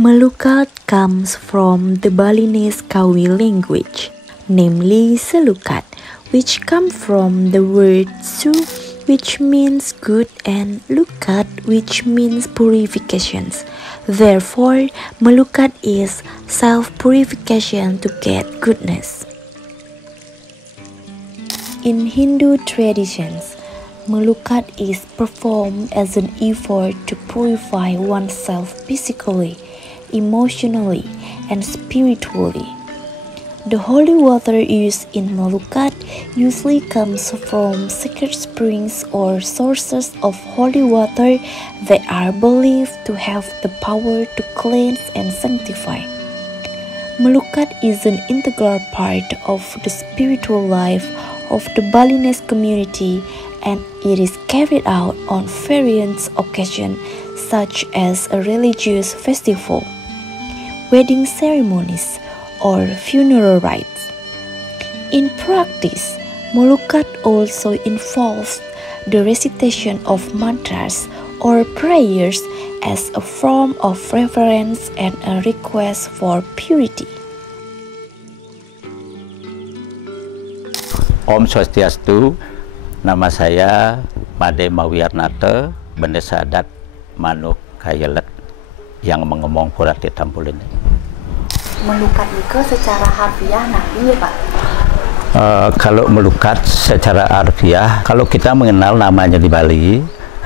Melukat comes from the Balinese Kawi language, namely Selukat, which come from the word su, which means good, and lukat, which means purifications. Therefore, melukat is self-purification to get goodness. In Hindu traditions, melukat is performed as an effort to purify oneself physically, emotionally, and spiritually. The holy water used in melukat usually comes from sacred springs or sources of holy water that are believed to have the power to cleanse and sanctify. Melukat is an integral part of the spiritual life of the Balinese community, and it is carried out on various occasions such as a religious festival, wedding ceremonies, or funeral rites. In practice, melukat also involves the recitation of mantras or prayers as a form of reverence and a request for purity. Om Swastiastu, nama saya Made Mawiarnata, Bendesa Adat Manuk Kayelet yang mengomong Purat di Tampul ini. Melukat itu secara harfiah nabi ya Pak? Kalau melukat secara harfiah, kalau kita mengenal namanya di Bali,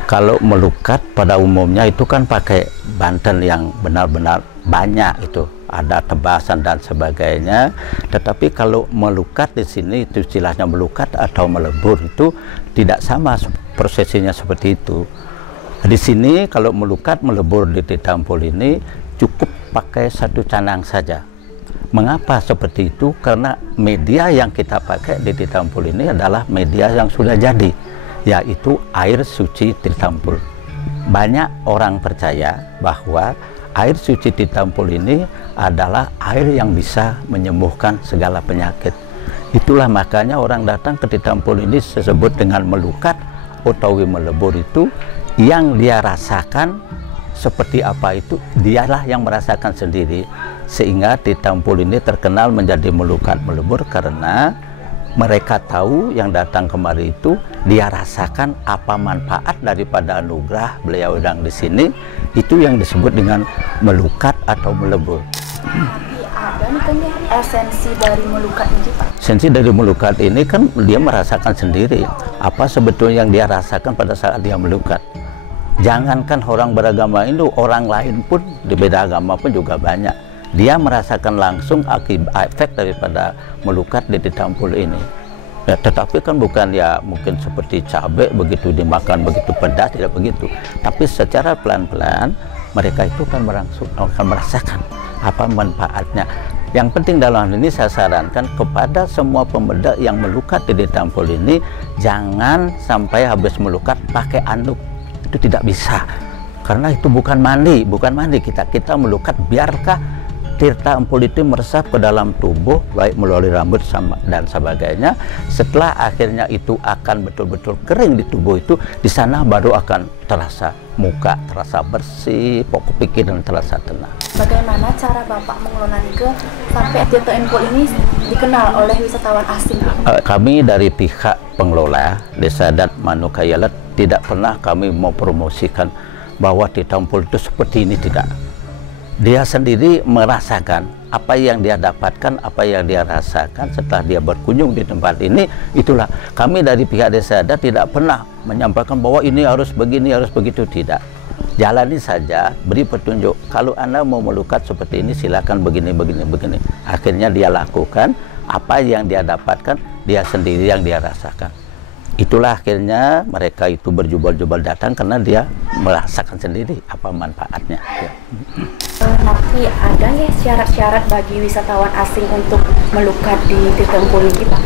kalau melukat pada umumnya itu kan pakai banten yang benar-benar banyak itu, ada tebasan dan sebagainya. Tetapi kalau melukat di sini itu istilahnya melukat atau melebur itu tidak sama prosesinya seperti itu. Di sini kalau melukat melebur di Tampul ini cukup pakai satu canang saja. Mengapa seperti itu? Karena media yang kita pakai di Tampul ini adalah media yang sudah jadi, yaitu air suci Tampul. Banyak orang percaya bahwa air suci Tampul ini adalah air yang bisa menyembuhkan segala penyakit. Itulah makanya orang datang ke Tampul ini disebut dengan melukat atau melebur itu, yang dia rasakan seperti apa itu dialah yang merasakan sendiri, sehingga Tampul ini terkenal menjadi melukat melebur karena mereka tahu yang datang kemari itu dia rasakan apa manfaat daripada anugerah beliau yang di sini, itu yang disebut dengan melukat atau melebur. Tapi ada nih kan esensi dari melukat ini Pak? Esensi dari melukat ini kan dia merasakan sendiri apa sebetulnya yang dia rasakan pada saat dia melukat. Jangankan orang beragama Hindu, orang lain pun di beda agama pun juga banyak. Dia merasakan langsung efek daripada melukat di Tampul ini. Ya, tetapi kan bukan ya mungkin seperti cabai begitu dimakan begitu pedas, tidak begitu. Tapi secara pelan-pelan mereka itu kan akan merasakan apa manfaatnya. Yang penting dalam hal ini saya sarankan kepada semua pemuda yang melukat di Tampul ini, jangan sampai habis melukat pakai anduk. Itu tidak bisa, karena itu bukan mandi kita melukat biarkah tirta ampul itu meresap ke dalam tubuh baik melalui rambut dan sebagainya. Setelah akhirnya itu akan betul-betul kering di tubuh itu, di sana baru akan terasa muka terasa bersih, pokok pikiran terasa tenang. Bagaimana cara Bapak mengelola ke sampai tirta ampul ini dikenal oleh wisatawan asing? Kami dari pihak pengelola Desa Adat Manuk Kayelet tidak pernah kami mau promosikan bahwa tirta ampul itu seperti ini, tidak. Dia sendiri merasakan apa yang dia dapatkan, apa yang dia rasakan setelah dia berkunjung di tempat ini. Itulah kami dari pihak Desa Adat tidak pernah menyampaikan bahwa ini harus begini, harus begitu, tidak. Jalani saja, beri petunjuk. Kalau Anda mau melukat seperti ini, silakan begini. Akhirnya dia lakukan apa yang dia dapatkan, dia sendiri yang dia rasakan. Itulah akhirnya mereka itu berjubel-jubel datang karena dia merasakan sendiri apa manfaatnya. Tapi ada ya syarat-syarat bagi wisatawan asing untuk melukat di tirta ampul ini Pak?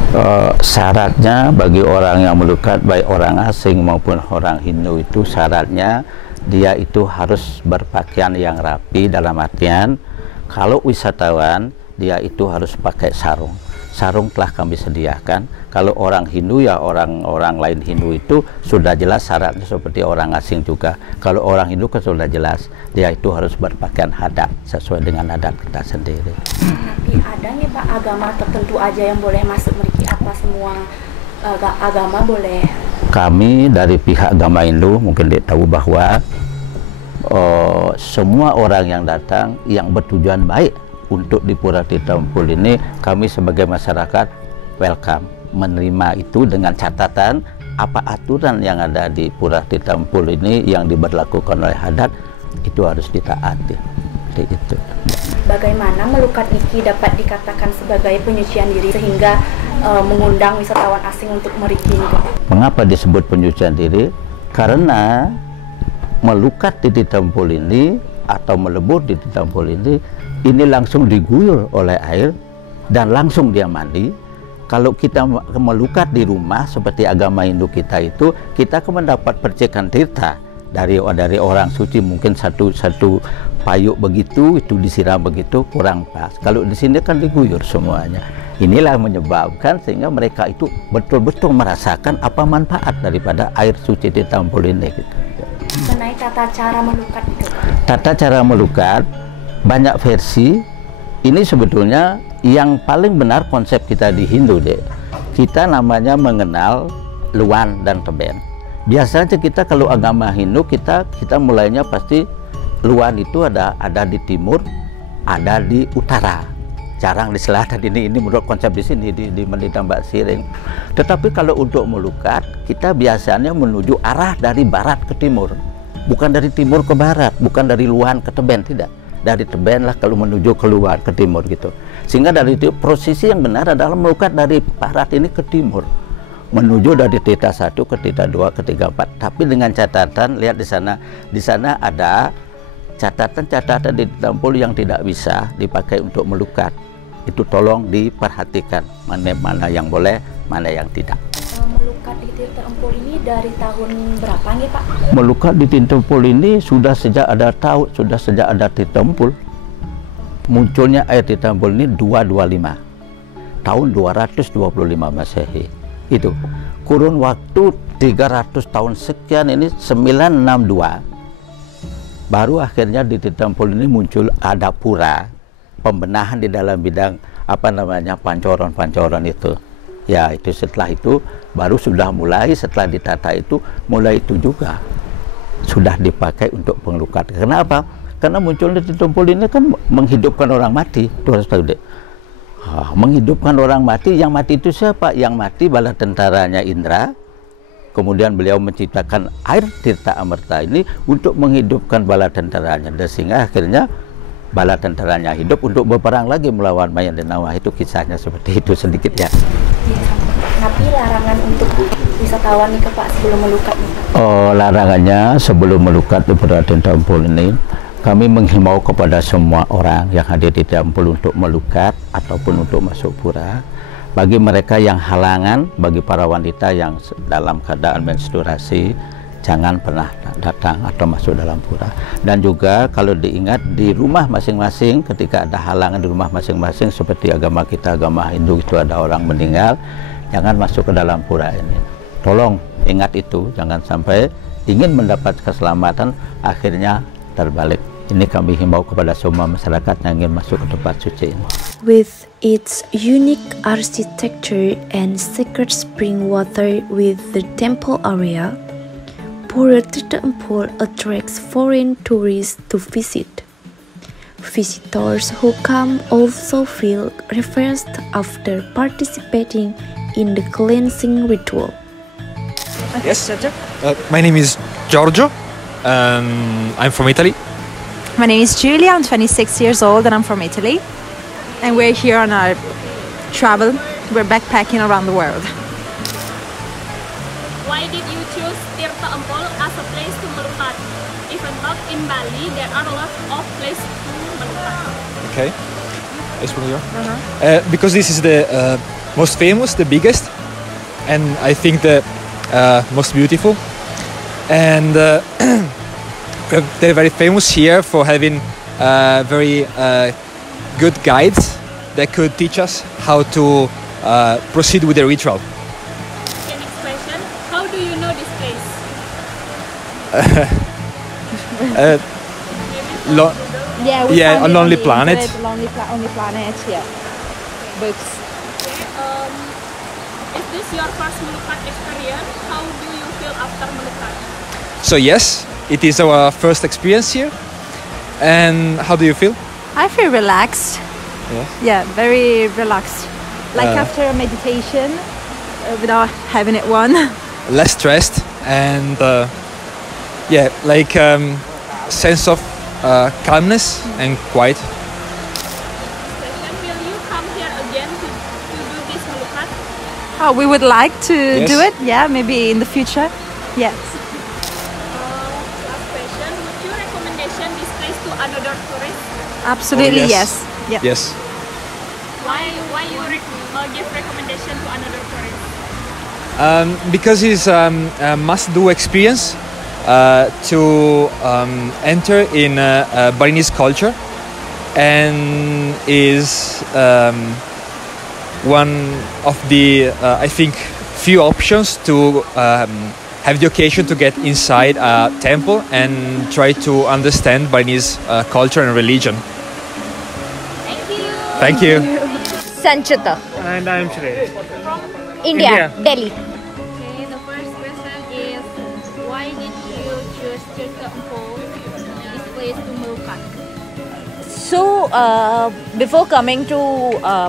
Syaratnya bagi orang yang melukat, baik orang asing maupun orang Hindu, itu syaratnya dia itu harus berpakaian yang rapi, dalam artian kalau wisatawan dia itu harus pakai sarung. Sarung telah kami sediakan. Kalau orang Hindu ya orang lain Hindu itu sudah jelas syaratnya seperti orang asing juga. Kalau orang Hindu kan sudah jelas dia itu harus berpakaian adat sesuai dengan adat kita sendiri. Tapi ada nih Pak agama tertentu aja yang boleh masuk mriki, apa semua agama boleh? Kami dari pihak agama Hindu mungkin dia tahu bahwa semua orang yang datang yang bertujuan baik untuk di Pura Tirtaempul ini, kami sebagai masyarakat welcome, menerima itu dengan catatan apa aturan yang ada di Pura Tirtaempul ini yang diberlakukan oleh adat itu harus ditaati. Itu. Bagaimana melukat niki dapat dikatakan sebagai penyucian diri sehingga mengundang wisatawan asing untuk mriki? Mengapa disebut penyucian diri? Karena melukat di Tirtaempul ini atau melebur di Tirtaempul ini langsung diguyur oleh air dan langsung dia mandi. Kalau kita melukat di rumah seperti agama Hindu kita itu, kita akan mendapat percikan tirta dari orang suci, mungkin satu payuk begitu itu disiram begitu kurang pas. Kalau di sini kan diguyur semuanya. Inilah menyebabkan sehingga mereka itu betul-betul merasakan apa manfaat daripada air suci Tirtaempul ini gitu. Mengenai tata cara melukat itu, tata cara melukat banyak versi. Ini sebetulnya yang paling benar konsep kita di Hindu deh. Kita namanya mengenal luan dan teben. Biasanya kita kalau agama Hindu kita mulainya pasti luan itu ada di timur, ada di utara, jarang di selatan. Ini menurut konsep di sini di Medina Mbak Siring. Tetapi kalau untuk melukat kita biasanya menuju arah dari barat ke timur, bukan dari timur ke barat, bukan dari luan ke teben, tidak. Dari teben lah kalau menuju keluar ke timur gitu. Sehingga dari itu posisi yang benar adalah melukat dari barat ini ke timur, menuju dari Tirta 1 ke Tirta 2 ke 3, 4. Tapi dengan catatan, lihat di sana ada catatan di Tirtaempul yang tidak bisa dipakai untuk melukat. Itu tolong diperhatikan mana yang boleh, mana yang tidak. Melukat di Tirtaempul ini dari tahun berapa nih Pak? Melukat di Tirtaempul ini sudah sejak ada Tirtaempul. Munculnya air Tirtaempul ini 225 tahun 225 Masehi. Itu kurun waktu 300 tahun sekian ini 962 baru akhirnya di Tirtaempul ini muncul ada pura, pembenahan di dalam bidang pancoran itu. Ya itu setelah itu baru sudah mulai, setelah ditata itu mulai itu juga sudah dipakai untuk pengelukat. Kenapa? Karena munculnya Tirtaempul ini kan menghidupkan orang mati. Itu harus tahu deh. Menghidupkan orang mati, yang mati itu siapa? Yang mati bala tentaranya Indra. Kemudian beliau menciptakan air Tirta Amerta ini untuk menghidupkan bala tentaranya, dan sehingga akhirnya bala tentaranya hidup untuk berperang lagi melawan Mayan Denawah. Itu kisahnya seperti itu sedikit ya. Tapi larangan untuk wisatawan nih Pak sebelum melukat nih Pak? Larangannya sebelum melukat di Pura Tirtaempul ini, kami menghimbau kepada semua orang yang hadir di Tirtaempul untuk melukat ataupun untuk masuk pura. Bagi mereka yang halangan, bagi para wanita yang dalam keadaan menstruasi, jangan pernah datang atau masuk dalam pura. Dan juga kalau diingat di rumah masing-masing, ketika ada halangan di rumah masing-masing, seperti agama kita, agama Hindu itu ada orang meninggal, jangan masuk ke dalam pura ini. Tolong ingat itu, jangan sampai ingin mendapat keselamatan akhirnya terbalik. Ini kami himbau kepada semua masyarakat yang ingin masuk ke tempat suci ini. With its unique architecture and sacred spring water with the temple area, Pura Tirtaempul attracts foreign tourists to visit. Visitors who come also feel refreshed after participating in the cleansing ritual. Yes, my name is Giorgio. I'm from Italy. My name is Julia, I'm 26 years old and I'm from Italy. And we're here on our travel. We're backpacking around the world. Why did you choose Tirtaempul as a place to melukat? Even though in Bali there are a lot of places to melukat. Okay. Because this is the most famous, the biggest, and I think the most beautiful. And they're very famous here for having very good guides that could teach us how to proceed with the ritual. Okay, next question. How do you know this place? Lo- Yeah, Yeah, found a it Lonely the Planet. internet, Lonely Planet, yeah. Books. Okay. Is this your first Melukat experience? How do you feel after Melukat? So yes, it is our first experience here. And how do you feel? I feel relaxed. Yes. Yeah, very relaxed. Like Uh, after a meditation, without having it one. Less stressed and sense of calmness and quiet. Question. Will you come here again to do this Melukat? Oh, we would like to Yes. do it. Yeah, maybe in the future. Yes. Last question. Would you recommendation this place to another tourist? Absolutely, Oh, yes. yes. Yeah. Yes. Why you give recommendation to another tourist? Because it's a must-do experience to enter in Balinese culture, and is one of the I think few options to have the occasion to get inside a temple and try to understand Balinese culture and religion. Thank you. Thank you. Sanchita, And I'm Shrey. India, India. Delhi. Okay, the first question is why did you choose Tirta Empol, this place to Melukat? So, before coming to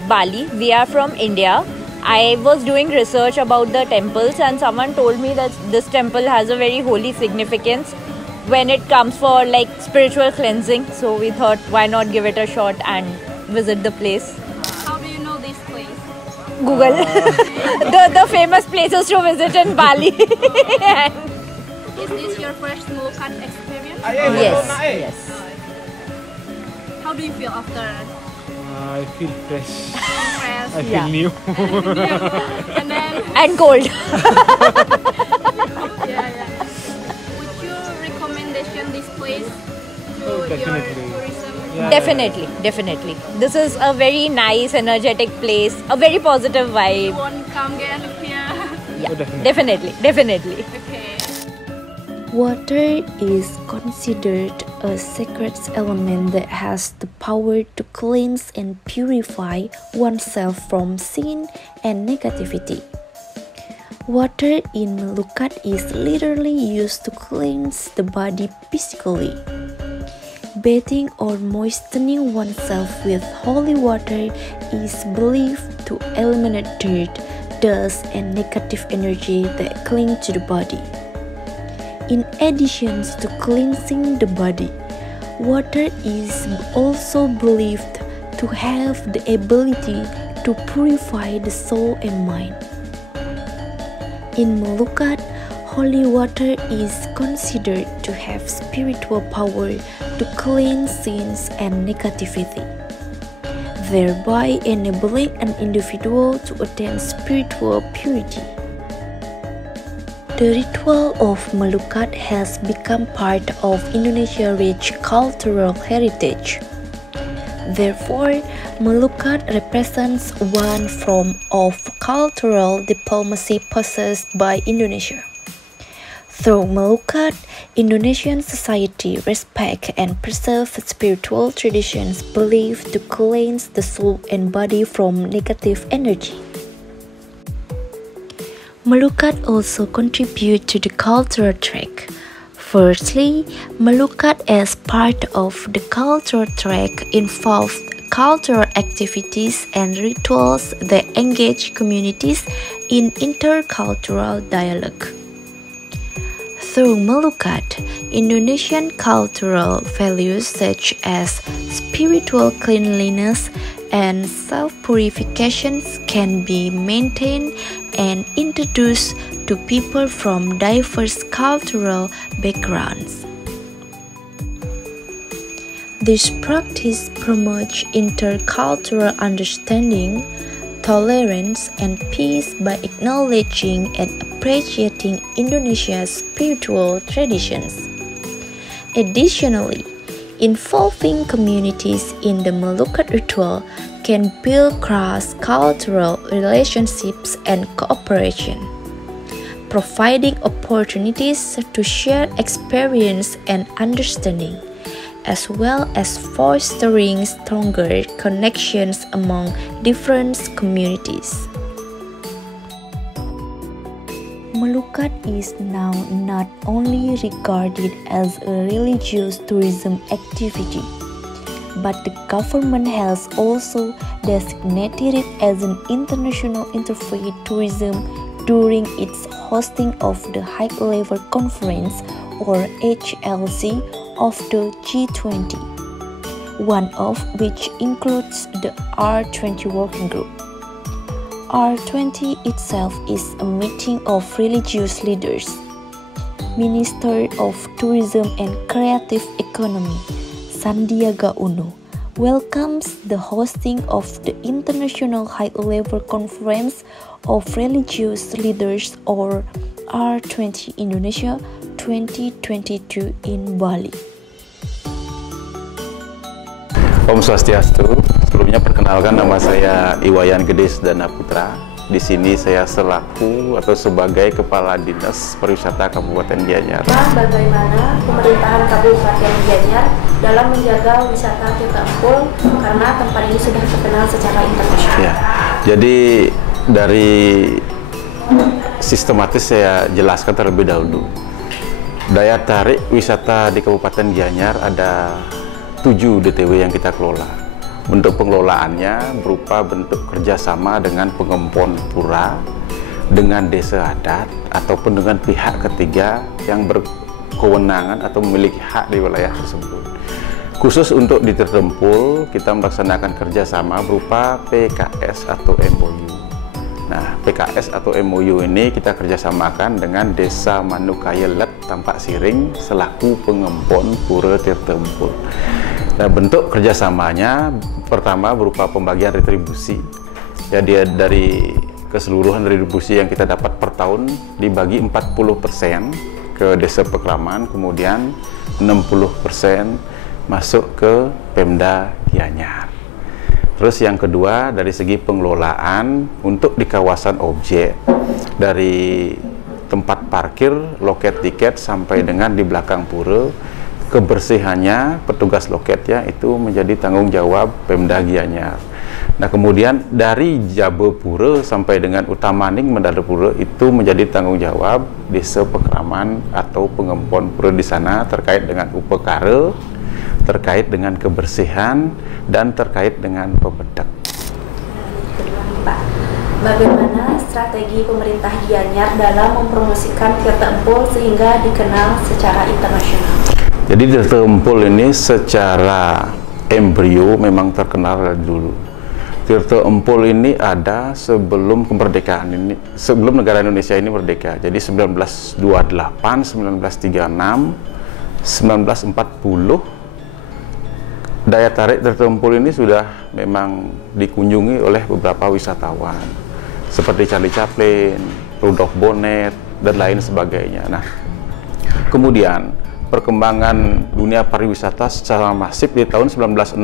Bali, we are from India. I was doing research about the temples, and someone told me that this temple has a very holy significance when it comes for like spiritual cleansing. So we thought, why not give it a shot and visit the place? How do you know this place? Google the famous places to visit in Bali. And Is this your first Melukat experience? yes. How do you feel after I feel fresh. impressed? I feel Yeah. new. And then, And cold. yeah. Would you recommendation this place to Oh, your definitely. tourism? Yeah, Definitely. This is a very nice, energetic place. A very positive You vibe. won't come again here? Yeah, definitely. definitely. Okay. Water is considered a sacred element that has the power to cleanse and purify oneself from sin and negativity. Water in Melukat is literally used to cleanse the body physically. Bathing or moistening oneself with holy water is believed to eliminate dirt, dust, and negative energy that cling to the body. In addition to cleansing the body, water is also believed to have the ability to purify the soul and mind. In Melukat, holy water is considered to have spiritual power to cleanse sins and negativity, thereby enabling an individual to attain spiritual purity. The ritual of Melukat has become part of Indonesia's rich cultural heritage. Therefore, Melukat represents one form of cultural diplomacy possessed by Indonesia. Through Melukat, Indonesian society respects and preserves spiritual traditions believed to cleanse the soul and body from negative energy. Melukat also contribute to the cultural track. Firstly, Melukat as part of the cultural track involves cultural activities and rituals that engage communities in intercultural dialogue. Through Melukat, Indonesian cultural values such as spiritual cleanliness and self-purification can be maintained and introduced to people from diverse cultural backgrounds. This practice promotes intercultural understanding, tolerance, and peace by acknowledging and appreciating Indonesia's spiritual traditions. Additionally, involving communities in the Melukat ritual can build cross-cultural relationships and cooperation, providing opportunities to share experience and understanding, as well as fostering stronger connections among different communities. Melukat is now not only regarded as a religious tourism activity, but the government has also designated it as an international interfaith tourism during its hosting of the High-Level Conference or HLC of the G20, one of which includes the R20 Working Group. R20 itself is a meeting of religious leaders. Minister of Tourism and Creative Economy, Sandiaga Uno, welcomes the hosting of the International High-Level Conference of Religious Leaders or R20 Indonesia 2022 in Bali. Om Swastiastu. Sebelumnya perkenalkan, nama saya Iwayan Gede Sudana Putra. Di sini saya selaku atau sebagai Kepala Dinas Pariwisata Kabupaten Gianyar. Bagaimana pemerintahan Kabupaten Gianyar dalam menjaga wisata Tirta Empul karena tempat ini sudah terkenal secara internasional? Ya, jadi dari sistematis saya jelaskan terlebih dahulu. Daya tarik wisata di Kabupaten Gianyar ada 7 DTW yang kita kelola. Bentuk pengelolaannya berupa bentuk kerjasama dengan pengempon pura, dengan desa adat, ataupun dengan pihak ketiga yang berkewenangan atau memiliki hak di wilayah tersebut. Khusus untuk di Tirta Empul, kita melaksanakan kerjasama berupa PKS atau MOU. Nah, PKS atau MOU ini kita kerjasamakan dengan Desa Manukayelet Tampak Siring selaku pengempon pura Tirta Empul. Nah, bentuk kerjasamanya pertama berupa pembagian retribusi. Jadi dari keseluruhan retribusi yang kita dapat per tahun dibagi 40% ke desa Pekraman, kemudian 60% masuk ke Pemda Gianyar. Terus yang kedua dari segi pengelolaan untuk di kawasan objek dari tempat parkir, loket tiket sampai dengan di belakang pura, kebersihannya petugas loketnya itu menjadi tanggung jawab Pemda Gianyar. Nah, kemudian dari Jabepura sampai dengan Utamaning Mendadapura itu menjadi tanggung jawab Desa Pekraman atau pengempon pura di sana terkait dengan upekara, terkait dengan kebersihan, dan terkait dengan pembedak. Pak, bagaimana strategi pemerintah Gianyar dalam mempromosikan Tirta Empul sehingga dikenal secara internasional? Jadi Tirta Empul ini secara embrio memang terkenal dari dulu. Tirta Empul ini ada sebelum kemerdekaan ini, sebelum negara Indonesia ini merdeka. Jadi 1928, 1936, 1940 daya tarik Tirta Empul ini sudah memang dikunjungi oleh beberapa wisatawan seperti Charlie Chaplin, Rudolf Bonnet, dan lain sebagainya. Nah, kemudian perkembangan dunia pariwisata secara masif di tahun 1960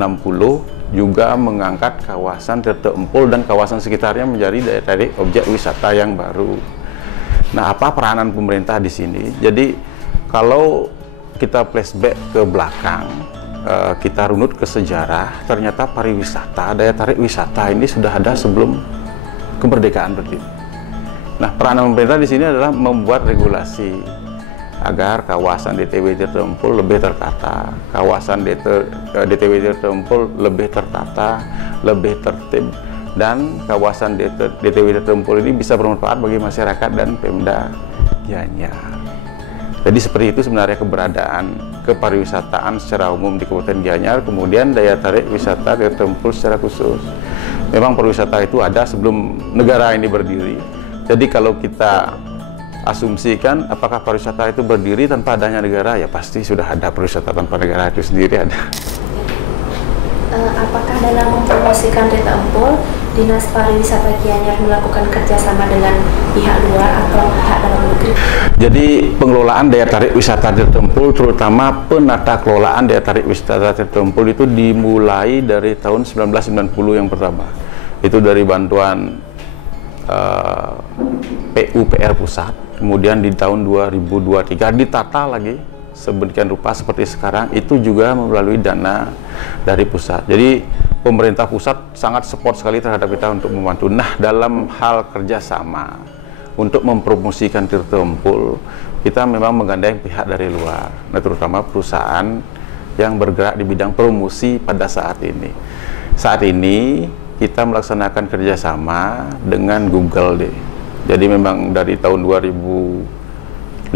juga mengangkat kawasan Tirta Empul dan kawasan sekitarnya menjadi daya tarik objek wisata yang baru. Nah, apa peranan pemerintah di sini? Jadi kalau kita flashback ke belakang, kita runut ke sejarah, ternyata pariwisata, daya tarik wisata ini sudah ada sebelum kemerdekaan berdiri. Nah, peranan pemerintah di sini adalah membuat regulasi agar kawasan DTW Tirta Empul lebih tertata, kawasan DTW Tirta Empul lebih tertata, lebih tertib, dan kawasan DTW Tirta Empul ini bisa bermanfaat bagi masyarakat dan Pemda Gianyar. Jadi seperti itu sebenarnya keberadaan kepariwisataan secara umum di Kabupaten Gianyar, kemudian daya tarik wisata Tirta Empul secara khusus. Memang pariwisata itu ada sebelum negara ini berdiri. Jadi kalau kita asumsikan apakah pariwisata itu berdiri tanpa adanya negara, ya pasti sudah ada pariwisata tanpa negara itu sendiri ada. Apakah dalam mempromosikan Tirta Empul Dinas Pariwisata Gianyar melakukan kerjasama dengan pihak luar atau pihak dalam negeri? Jadi pengelolaan daya tarik wisata Tirtempul, terutama penata kelolaan daya tarik wisata Tirtempul itu dimulai dari tahun 1990 yang pertama. Itu dari bantuan PUPR pusat, kemudian di tahun 2023 ditata lagi sedemikian rupa seperti sekarang, itu juga melalui dana dari pusat. Jadi pemerintah pusat sangat support sekali terhadap kita untuk membantu. Nah, dalam hal kerjasama untuk mempromosikan Tirtempul, kita memang menggandeng pihak dari luar, nah, terutama perusahaan yang bergerak di bidang promosi pada saat ini. Saat ini kita melaksanakan kerjasama dengan Google deh. Jadi memang dari tahun 2015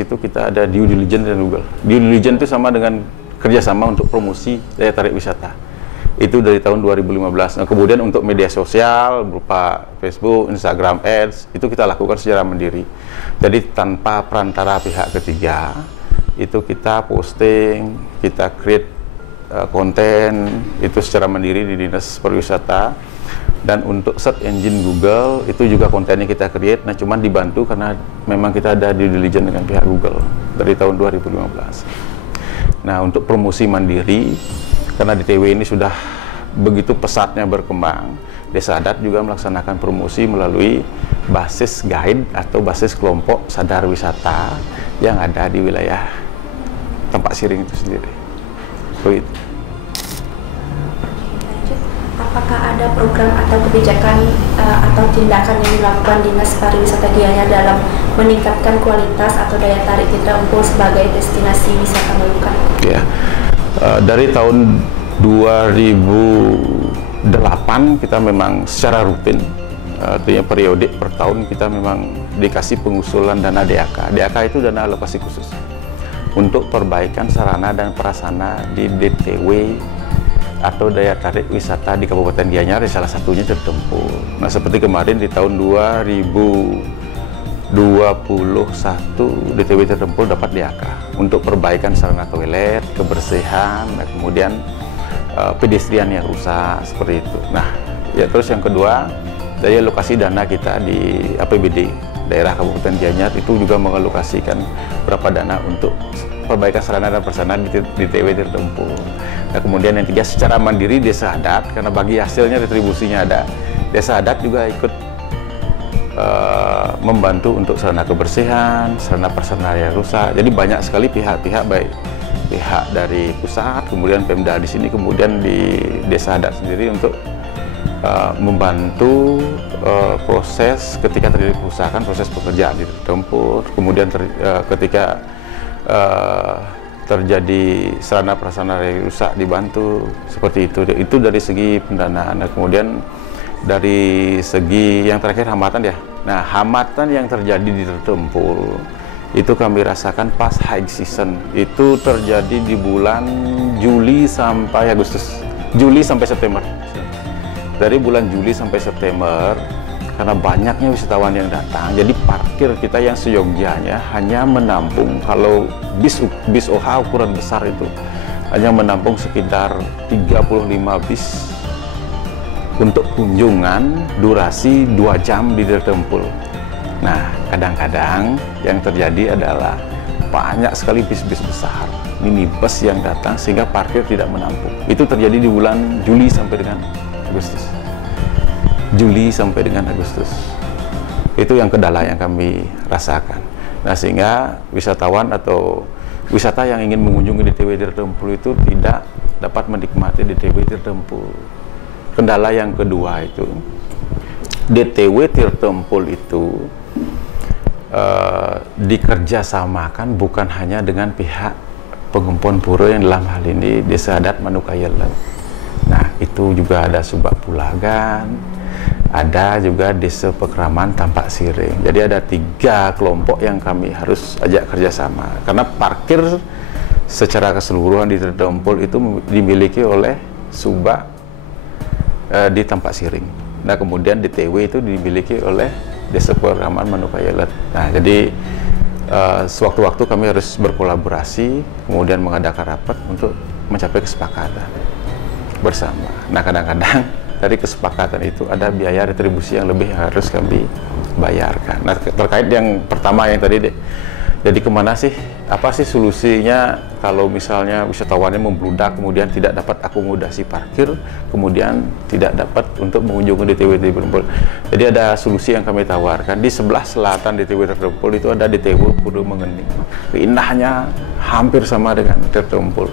itu kita ada due diligence dengan Google. Due diligence itu sama dengan kerjasama untuk promosi daya tarik wisata. Itu dari tahun 2015. Nah, kemudian untuk media sosial berupa Facebook, Instagram Ads, itu kita lakukan secara mandiri. Jadi tanpa perantara pihak ketiga, itu kita posting, kita create konten itu secara mandiri di Dinas Pariwisata. Dan untuk search engine Google itu juga kontennya kita create, nah cuman dibantu karena memang kita ada due diligence dengan pihak Google dari tahun 2015. Nah, untuk promosi mandiri, karena DTW ini sudah begitu pesatnya berkembang, Desa Adat juga melaksanakan promosi melalui basis guide atau basis kelompok sadar wisata yang ada di wilayah Tampak Siring itu sendiri. Begitu. Apakah ada program atau kebijakan atau tindakan yang dilakukan Dinas Pariwisata Gianyar dalam meningkatkan kualitas atau daya tarik Tirtempul sebagai destinasi wisata Melukat? Ya, dari tahun 2008 kita memang secara rutin, artinya periode per tahun kita memang dikasih pengusulan dana DAK. DAK itu dana alokasi khusus untuk perbaikan sarana dan prasarana di DTW atau daya tarik wisata di Kabupaten Gianyar, salah satunya Tirtempul. Nah, seperti kemarin di tahun 2021 DTW Tirtempul dapat DAK untuk perbaikan sarana toilet, kebersihan, nah, kemudian pedestrian yang rusak seperti itu. Nah, ya terus yang kedua, dari alokasi dana kita di APBD daerah Kabupaten Gianyar itu juga mengalokasikan berapa dana untuk perbaikan sarana dan prasarana di DTW Tirtempul. Nah, kemudian yang tiga, secara mandiri Desa Adat, karena bagi hasilnya retribusinya ada, Desa Adat juga ikut membantu untuk sarana kebersihan, sarana prasarana yang rusak. Jadi banyak sekali pihak-pihak, baik pihak dari pusat, kemudian Pemda di sini, kemudian di Desa Adat sendiri untuk membantu proses ketika terjadi kerusakan, proses pekerjaan di Tirtempul, kemudian ketika terjadi sarana prasarana yang rusak dibantu, seperti itu. Itu dari segi pendanaan. Nah, kemudian dari segi yang terakhir hambatan ya. Nah, hambatan yang terjadi di Tirtempul itu kami rasakan pas high season. Itu terjadi di bulan Juli sampai Agustus. Juli sampai September. Dari bulan Juli sampai September, karena banyaknya wisatawan yang datang, jadi parkir kita yang seyogyanya hanya menampung, kalau bis OH ukuran besar itu hanya menampung sekitar 35 bis untuk kunjungan durasi 2 jam di Tirtempul. Nah, kadang-kadang yang terjadi adalah banyak sekali bis-bis besar, minibus yang datang sehingga parkir tidak menampung. Itu terjadi di bulan Juli sampai dengan Agustus. Juli sampai dengan Agustus. Itu yang kendala yang kami rasakan. Nah, sehingga wisatawan atau wisata yang ingin mengunjungi DTW Tirtempul itu tidak dapat menikmati DTW Tirtempul. Kendala yang kedua itu, DTW Tirtempul itu dikerjasamakan bukan hanya dengan pihak pengumpul pura yang dalam hal ini Desa Adat Manukayala. Nah, itu juga ada Subak Pulagan, ada juga Desa Pekraman Tampak Siring. Jadi ada 3 kelompok yang kami harus ajak kerjasama, karena parkir secara keseluruhan di Tirtempul itu dimiliki oleh Subak di Tampak Siring. Nah, kemudian DTW itu dimiliki oleh Desa Pekraman Manukayala. Nah, jadi sewaktu-waktu kami harus berkolaborasi, kemudian mengadakan rapat untuk mencapai kesepakatan bersama. Nah, kadang-kadang dari kesepakatan itu ada biaya retribusi yang lebih harus kami bayarkan. Nah, terkait yang pertama yang tadi deh, jadi kemana sih, apa sih solusinya kalau misalnya wisatawannya membludak, kemudian tidak dapat akomodasi parkir, kemudian tidak dapat untuk mengunjungi DTW Tirtempul. Jadi ada solusi yang kami tawarkan. Di sebelah selatan DTW Tirtempul itu ada DTW Pura Mengening. Keindahannya hampir sama dengan Tirtempul.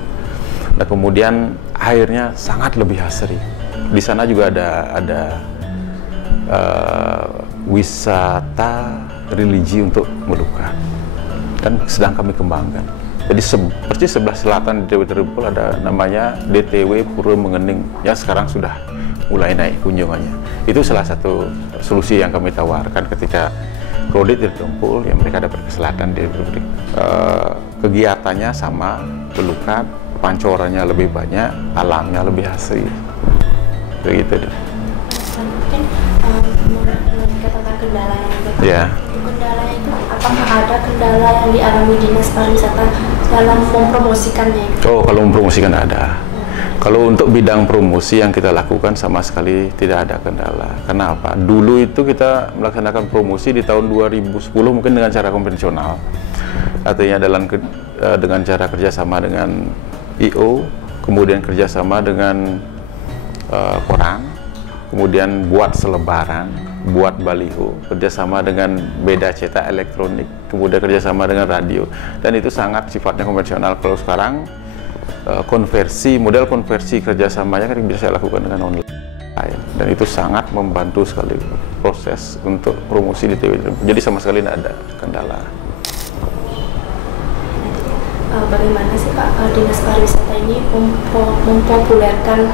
Nah, kemudian airnya sangat lebih asri. Di sana juga ada wisata religi untuk melukat dan sedang kami kembangkan. Jadi persis sebelah selatan DTW Tirtempul ada namanya DTW Pura Mengening yang sekarang sudah mulai naik kunjungannya. Itu salah satu solusi yang kami tawarkan ketika Krodit Tirtempul yang mereka dapat ke selatan. Kegiatannya sama, melukat, pancorannya lebih banyak, alamnya lebih asri. Begitu deh. Mungkin kata kendala yang Ya. Kendala itu apakah ada kendala yang dialami dinas pariwisata dalam mempromosikannya? Oh, kalau mempromosikan ada. Kalau untuk bidang promosi yang kita lakukan sama sekali tidak ada kendala. Kenapa? Dulu itu kita melaksanakan promosi di tahun 2010 mungkin dengan cara konvensional. Artinya dengan cara kerjasama dengan IO, kemudian kerjasama dengan koran, kemudian buat selebaran, buat baliho, kerjasama dengan beda cetak elektronik, kemudian kerjasama dengan radio, dan itu sangat sifatnya konvensional. Kalau sekarang model konversi kerjasamanya kan bisa saya lakukan dengan online, dan itu sangat membantu sekali proses untuk promosi di TV. Jadi sama sekali tidak ada kendala. Bagaimana sih Pak Dinas Pariwisata ini mempopulerkan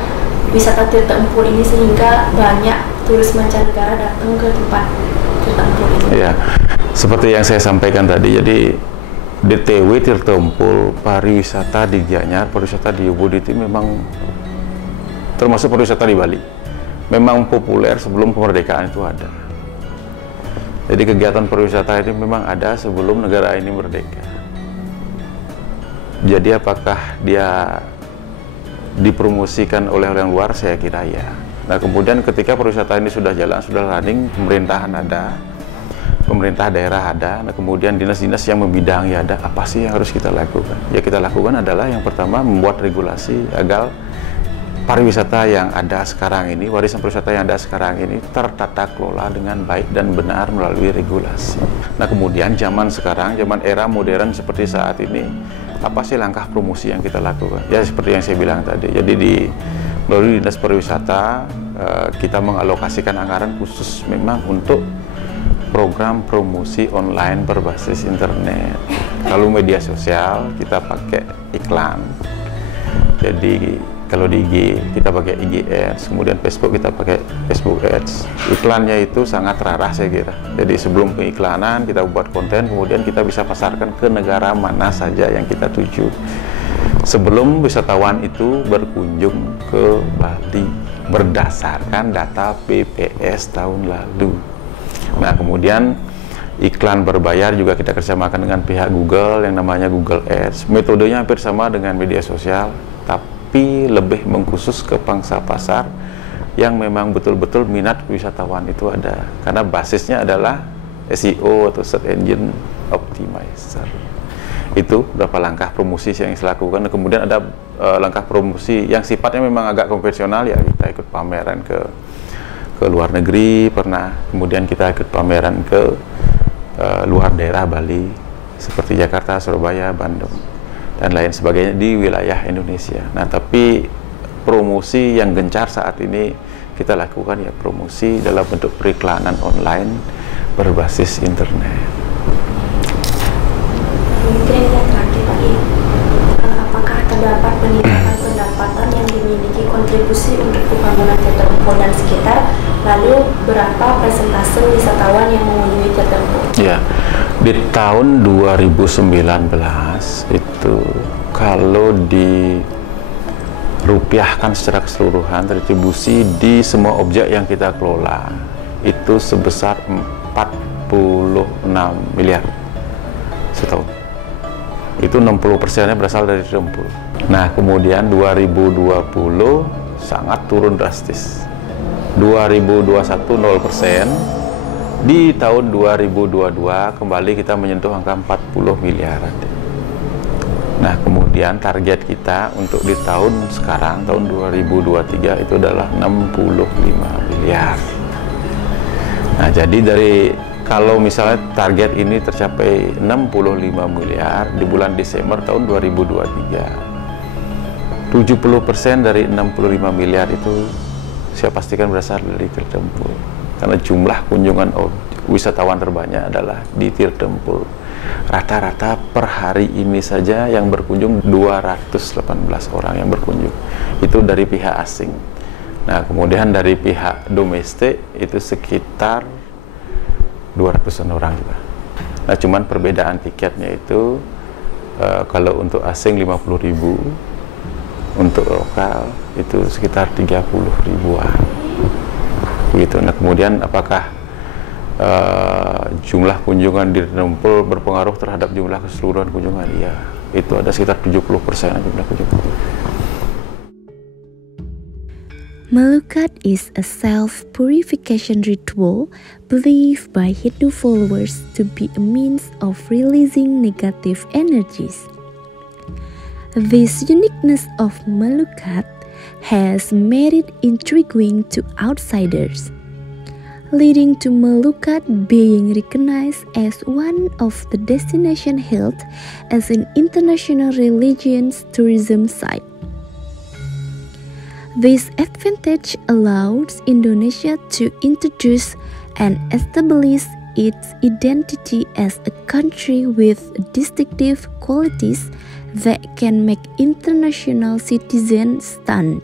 wisata Tirtempul ini sehingga banyak turis mancanegara datang ke tempat Tirtempul ini? Ya, seperti yang saya sampaikan tadi, jadi DTW Tirtempul, pariwisata di Gianyar, pariwisata di Ubud itu memang termasuk pariwisata di Bali. Memang populer sebelum kemerdekaan itu ada. Jadi kegiatan pariwisata ini memang ada sebelum negara ini merdeka. Jadi apakah dia dipromosikan oleh orang luar? Saya kira ya. Nah, kemudian ketika pariwisata ini sudah jalan, sudah running, pemerintahan ada, pemerintah daerah ada, nah kemudian dinas-dinas yang membidangi ada, apa sih yang harus kita lakukan? Ya, kita lakukan adalah yang pertama membuat regulasi agar pariwisata yang ada sekarang ini, warisan pariwisata yang ada sekarang ini tertata kelola dengan baik dan benar melalui regulasi. Nah, kemudian zaman sekarang, zaman era modern seperti saat ini, apa sih langkah promosi yang kita lakukan? Ya, seperti yang saya bilang tadi. Jadi melalui Dinas Pariwisata kita mengalokasikan anggaran khusus memang untuk program promosi online berbasis internet. Kalau media sosial kita pakai iklan. Jadi kalau di IG kita pakai IG Ads, kemudian Facebook kita pakai Facebook Ads. Iklannya itu sangat rarah saya kira. Jadi sebelum pengiklanan kita buat konten, kemudian kita bisa pasarkan ke negara mana saja yang kita tuju. Sebelum wisatawan itu berkunjung ke Bali berdasarkan data BPS tahun lalu. Nah, kemudian iklan berbayar juga kita kerjasamakan dengan pihak Google yang namanya Google Ads. Metodenya hampir sama dengan media sosial, tapi lebih mengkhusus ke pangsa pasar yang memang betul-betul minat wisatawan itu ada. Karena basisnya adalah SEO atau Search Engine Optimizer. Itu beberapa langkah promosi yang saya lakukan. Kemudian ada langkah promosi yang sifatnya memang agak konvensional, ya kita ikut pameran ke luar negeri pernah, kemudian kita ikut pameran ke luar daerah Bali seperti Jakarta, Surabaya, Bandung dan lain sebagainya di wilayah Indonesia. Nah, tapi promosi yang gencar saat ini kita lakukan ya promosi dalam bentuk periklanan online berbasis internet. Mungkin yang terakhir Pak, apakah terdapat peningkatan pendapatan yang dimiliki kontribusi untuk pembangunan Tirtempul dan sekitar? Lalu berapa persentase wisatawan yang mengunjungi Tirtempul? Ya, di tahun 2019 itu kalau dirupiahkan secara keseluruhan retribusi di semua objek yang kita kelola itu sebesar 46 miliar setahun. Itu 60%-nya berasal dari Tirtempul. Nah, kemudian 2020 sangat turun drastis. 2021 0%. Di tahun 2022 kembali kita menyentuh angka 40 miliar. Nah, kemudian target kita untuk di tahun sekarang, tahun 2023 itu adalah 65 miliar. Nah, jadi kalau misalnya target ini tercapai 65 miliar di bulan Desember tahun 2023, 70% dari 65 miliar itu saya pastikan berasal dari Tirtempul. Karena jumlah kunjungan wisatawan terbanyak adalah di Tirtempul. Rata-rata per hari ini saja yang berkunjung 218 orang yang berkunjung. Itu dari pihak asing. Nah, kemudian dari pihak domestik itu sekitar 200-an orang juga. Nah, cuman perbedaan tiketnya itu kalau untuk asing 50.000, untuk lokal itu sekitar 30 ribuan. Begitu. Nah, kemudian apakah jumlah kunjungan di Tirtempul berpengaruh terhadap jumlah keseluruhan kunjungan? Iya, itu ada sekitar 70% jumlah kunjungan. Melukat is a self-purification ritual believed by Hindu followers to be a means of releasing negative energies. This uniqueness of Melukat has made it intriguing to outsiders, leading to Melukat being recognized as one of the destination held as an international religious tourism site. This advantage allows Indonesia to introduce and establish its identity as a country with distinctive qualities that can make international citizens stunned.